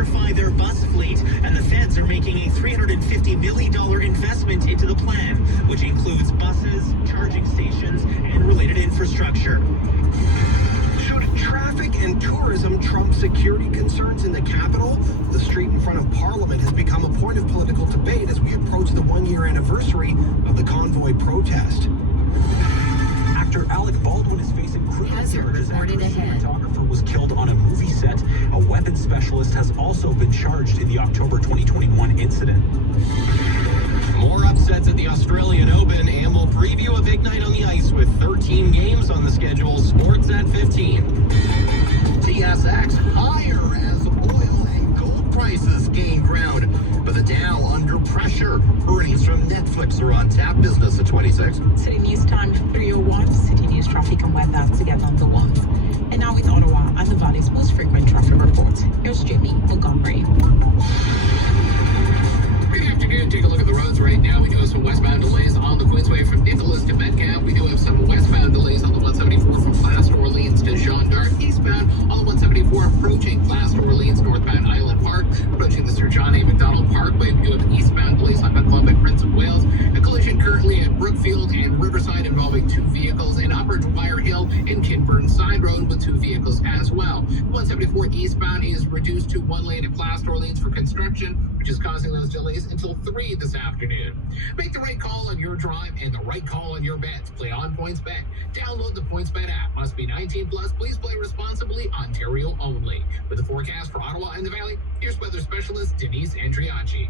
electrify their bus fleet, and the feds are making a $350 million investment into the plan, which includes buses, charging stations, and related infrastructure. Should traffic and tourism trump security concerns in the capital? The street in front of Parliament has become a point of political debate as we approach the one-year anniversary of the convoy protest. Actor Alec Baldwin is facing criminal charges after a cinematographer was killed on a movie set. A weapons specialist has also been charged in the October 2021 incident. More upsets at the Australian Open, and we'll preview a big night on the ice with 13 games on the schedule. Sports at 15. TSX higher as oil and gold prices gain ground, but the Dow under pressure. Earnings from Netflix are on tap. Business at 26. City News Time 3:01. City News traffic and weather together on the ones. And now with Ottawa and the Valley's most frequent traffic reports. Here's Jamie Montgomery. Good afternoon. Take a look at the roads right now. We do have some westbound delays on the Queensway from Nicholas to Metcalfe. We do have some westbound delays on the 174 from Class Orleans to Jean d'Arc. Eastbound on the 174 approaching Class Orleans, northbound Island Park, approaching the Sir John A. Macdonald Parkway. We do have eastbound delays on McClellan, Prince of Wales. A collision currently at Brookfield and Riverside involving two vehicles, and Upper Dwyer Hill and Kinburn Side Road with two vehicles as well. 174 eastbound is reduced to one lane at Class Orleans for construction, which is causing those delays until 3 this afternoon. Make the right call on your drive and the right call on your bets. Play on PointsBet. Download the PointsBet app. Must be 19 plus. Please play responsibly. Ontario only. With the forecast for Ottawa and the Valley, here's weather specialist Denise Andriacci.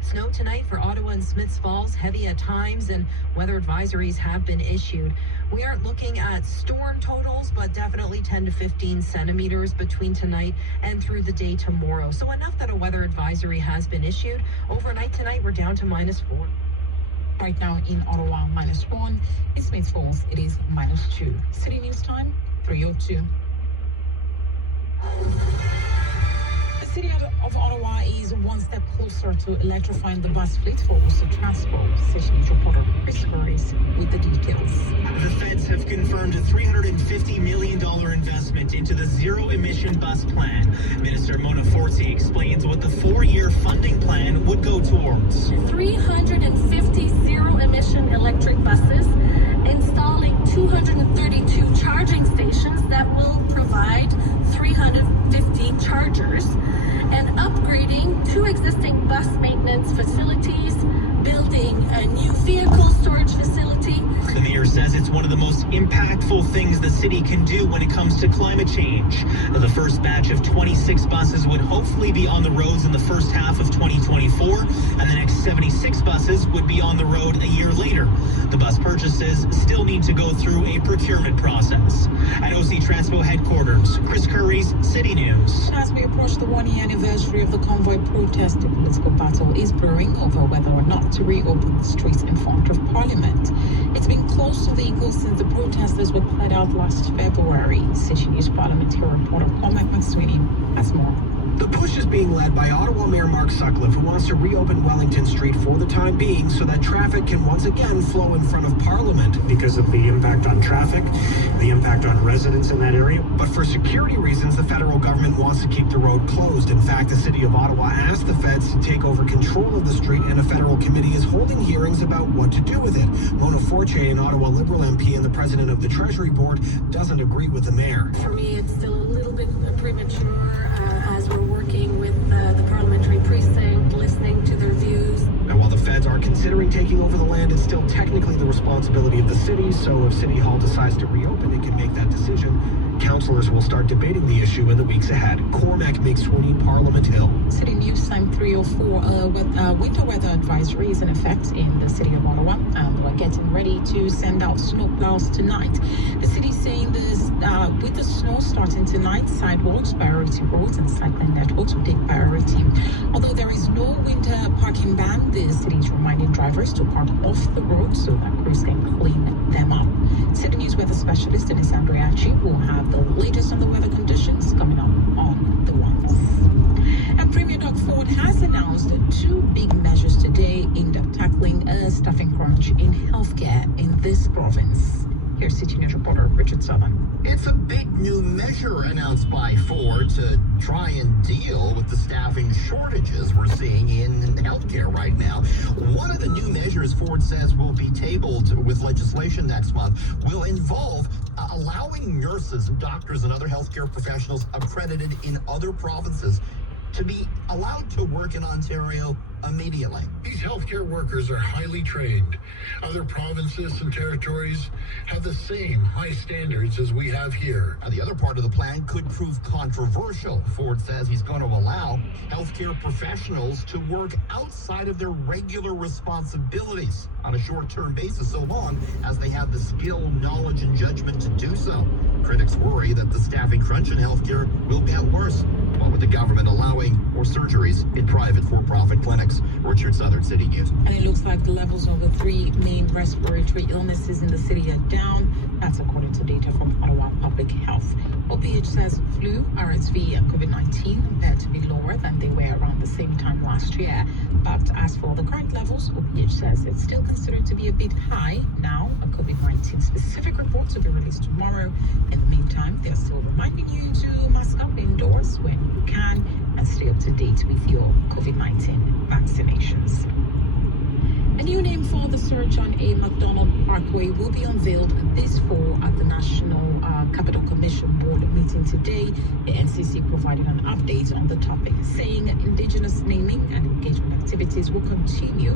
Snow tonight for Ottawa and Smiths Falls, heavy at times, and weather advisories have been issued. We aren't looking at storm totals, but definitely 10 to 15 centimeters between tonight and through the day tomorrow. So enough that a weather advisory has been issued. Overnight tonight, we're down to -4. Right now in Ottawa, -1. In Smiths Falls, it is -2. City News Time 3:02. The city of Ottawa is one step closer to electrifying the bus fleet for Ulster Transport. City News reporter Chris Curris with the details. The feds have confirmed a $350 million investment into the zero-emission bus plan. Minister Mona Forte explains what the 4-year funding plan would go towards. 350 zero-emission electric buses, installing 232 charging stations that will provide 350 chargers, and upgrading 2 existing bus maintenance facilities, building a new vehicle storage facility. The mayor says it's one of the most impactful things the city can do when it comes to climate change. The first batch of 26 buses would hopefully be on the roads in the first half of 2024, and the next 76 buses would be on the road a year later. The bus purchases still need to go through a procurement process. At OC Transpo headquarters, Chris Curry's City News. As we approach the 1-year anniversary of the convoy protest, the political battle is brewing over whether or not to reopen the streets in front of Parliament. It's been close to the eagles since the protesters were played out last February. City News parliamentary reporter Cormac McSweeney has more. The push is being led by Ottawa Mayor Mark Sutcliffe, who wants to reopen Wellington Street for the time being so that traffic can once again flow in front of Parliament. Because of the impact on traffic, the impact on residents in that area. But for security reasons, the federal government wants to keep the road closed. In fact, the city of Ottawa asked the feds to take over control of the street, and a federal committee is holding hearings about what to do with it. Mona Forte, an Ottawa Liberal MP and the president of the Treasury Board, doesn't agree with the mayor. For me, it's still a little bit premature as we're working with the parliamentary precinct, listening to their views. Now, while the feds are considering taking over the land, it's still technically the responsibility of the city, so if City Hall decides to reopen, it can make that decision. Councillors will start debating the issue in the weeks ahead. Cormac McSweeney, Parliament Hill. City News Time 3:04. Winter weather advisory is in effect in the city of Ottawa, and we're getting ready to send out snowplows tonight. The city's saying this with the snow starting tonight, sidewalks, priority roads, and cycling networks will take priority. Although there is no winter parking ban, the city is reminding drivers to park off the road so that crews can clean them up. City News weather specialist Denise Andriacci will have the latest on the weather conditions coming up on the ones. And Premier Doug Ford has announced 2 big measures today aimed at tackling a staffing crunch in healthcare in this province. Here's City News reporter Richard Southern. It's a big new measure announced by Ford to try and deal with the staffing shortages we're seeing in healthcare right now. One of the new measures Ford says will be tabled with legislation next month will involve allowing nurses, doctors, and other healthcare professionals accredited in other provinces to be allowed to work in Ontario immediately. These healthcare workers are highly trained. Other provinces and territories have the same high standards as we have here. Now, the other part of the plan could prove controversial. Ford says he's going to allow healthcare professionals to work outside of their regular responsibilities on a short-term basis, so long as they have the skill, knowledge, and judgment to do so. Critics worry that the staffing crunch in healthcare will get worse, with the government allowing more surgeries in private for-profit clinics. Richard Southern, City News. And it looks like the levels of the three main respiratory illnesses in the city are down. That's according to data from Ottawa Public Health. OPH says flu, RSV, and COVID-19 appear to be lower than they were around the same time last year. But as for the current levels, OPH says it's still considered to be a bit high now. A COVID-19 specific report to be released tomorrow. In the meantime, they're still reminding you to mask up indoors when you can and stay up to date with your COVID-19 vaccinations. A new name for the search on a McDonald Parkway will be unveiled this fall at the National Capital Commission Board meeting today. The NCC provided an update on the topic, saying Indigenous naming and engagement activities will continue.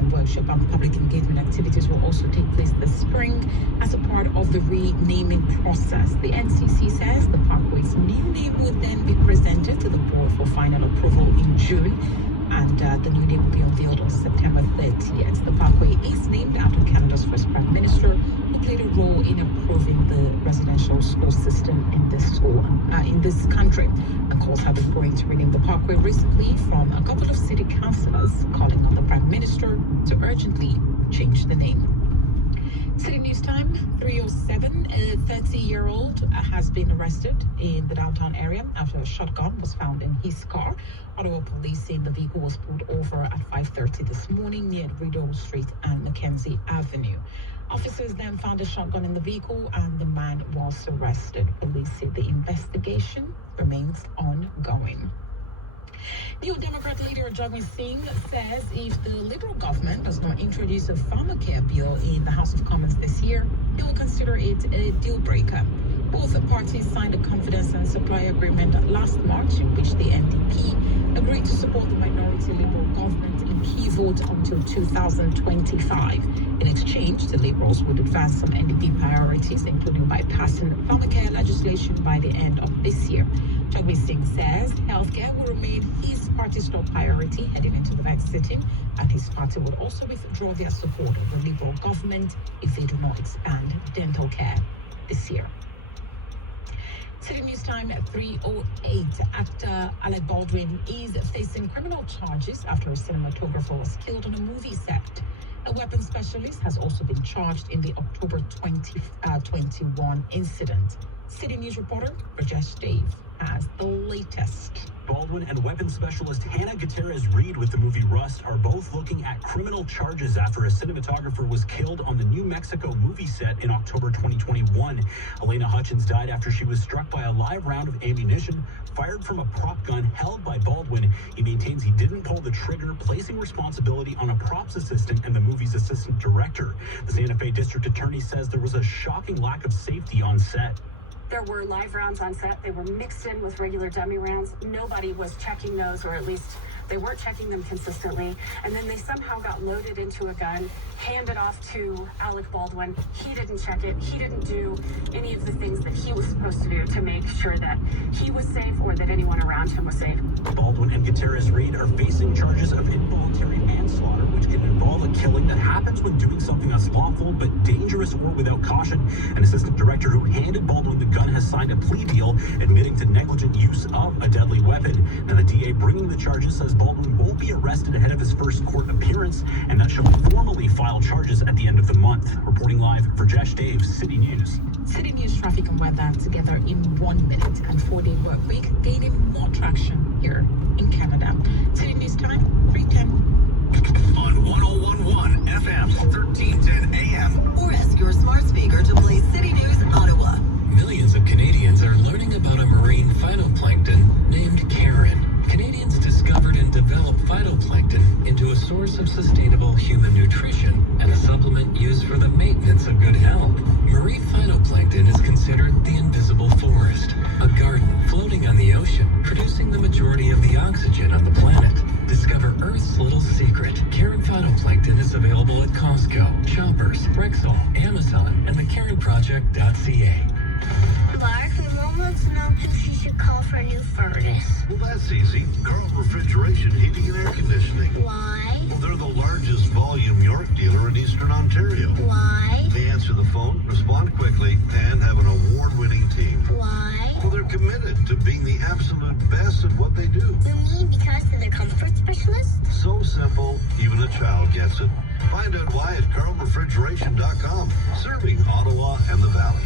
A workshop and public engagement activities will also take place this spring as a part of the renaming process. The NCC says the parkway's new name will then be presented to the board for final approval in June. And the new name will be unveiled on September 30th. The parkway is named after Canada's first Prime Minister, who played a role in improving the residential school system in this country. And calls have been growing to rename the parkway recently from a couple of city councillors calling on the Prime Minister to urgently change the name. City News Time, 3:07. A 30-year-old has been arrested in the downtown area after a shotgun was found in his car. Ottawa police say the vehicle was pulled over at 5:30 this morning near Rideau Street and Mackenzie Avenue. Officers then found a shotgun in the vehicle and the man was arrested. Police say the investigation remains ongoing. New Democrat leader Jagmeet Singh says if the Liberal government does not introduce a pharmacare bill in the House of Commons this year, he will consider it a deal breaker. Both parties signed a confidence and supply agreement last March in which the NDP agreed to support the minority Liberal government in key votes until 2025. In exchange, the Liberals would advance some NDP priorities, including by passing pharmacare legislation by the end of this year. Jagmeet Singh says healthcare will remain his party's top priority heading into the next sitting, and his party will also withdraw their support of the Liberal government if they do not expand dental care this year. City News Time at 3:08. Actor Alec Baldwin is facing criminal charges after a cinematographer was killed on a movie set. A weapons specialist has also been charged in the October 2021 incident. City News reporter Rajesh Dave has the latest. Baldwin and weapons specialist Hannah Gutierrez-Reed with the movie Rust are both looking at criminal charges after a cinematographer was killed on the New Mexico movie set in October 2021. Elena Hutchins died after she was struck by a live round of ammunition fired from a prop gun held by Baldwin. He maintains he didn't pull the trigger, placing responsibility on a props assistant and the movie's assistant director. The Santa Fe district attorney says there was a shocking lack of safety on set. There were live rounds on set. They were mixed in with regular dummy rounds. Nobody was checking those, or at least they weren't checking them consistently. And then they somehow got loaded into a gun, handed off to Alec Baldwin. He didn't check it. He didn't do any of the things that he was supposed to do to make sure that he was safe or that anyone around him was safe. Baldwin and Gutierrez-Reed are facing charges of involuntary manslaughter, which can involve a killing that happens when doing something that's lawful but dangerous or without caution. An assistant director who handed Baldwin the gun has signed a plea deal admitting to negligent use of a deadly weapon. Now, the DA bringing the charges says Baldwin won't be arrested ahead of his first court appearance, and that she'll formally file charges at the end of the month. Reporting live for Josh Dave, City News. City News traffic and weather together in 1 minute, and 4-day work week gaining more traction here in Canada. City News Time, 3:10. On 101.1 FM, 1310 AM. Or ask your smart speaker to play source of sustainable human nutrition and a supplement used for the maintenance of good health. Marine phytoplankton is considered the invisible forest, a garden floating on the ocean, producing the majority of the oxygen on the planet. Discover Earth's little secret. Karen phytoplankton is available at Costco, Shoppers, Rexall, Amazon, and theKarenProject.ca. Mark, my mom wants to know if she should call for a new furnace. Well, that's easy. Carl Refrigeration, Heating and Air Conditioning. Why? Well, they're the largest volume York dealer in Eastern Ontario. Why? They answer the phone, respond quickly, and have an award-winning team. Why? Well, they're committed to being the absolute best at what they do. You mean because they're the comfort specialist? So simple, even a child gets it. Find out why at carlrefrigeration.com, serving Ottawa and the Valley.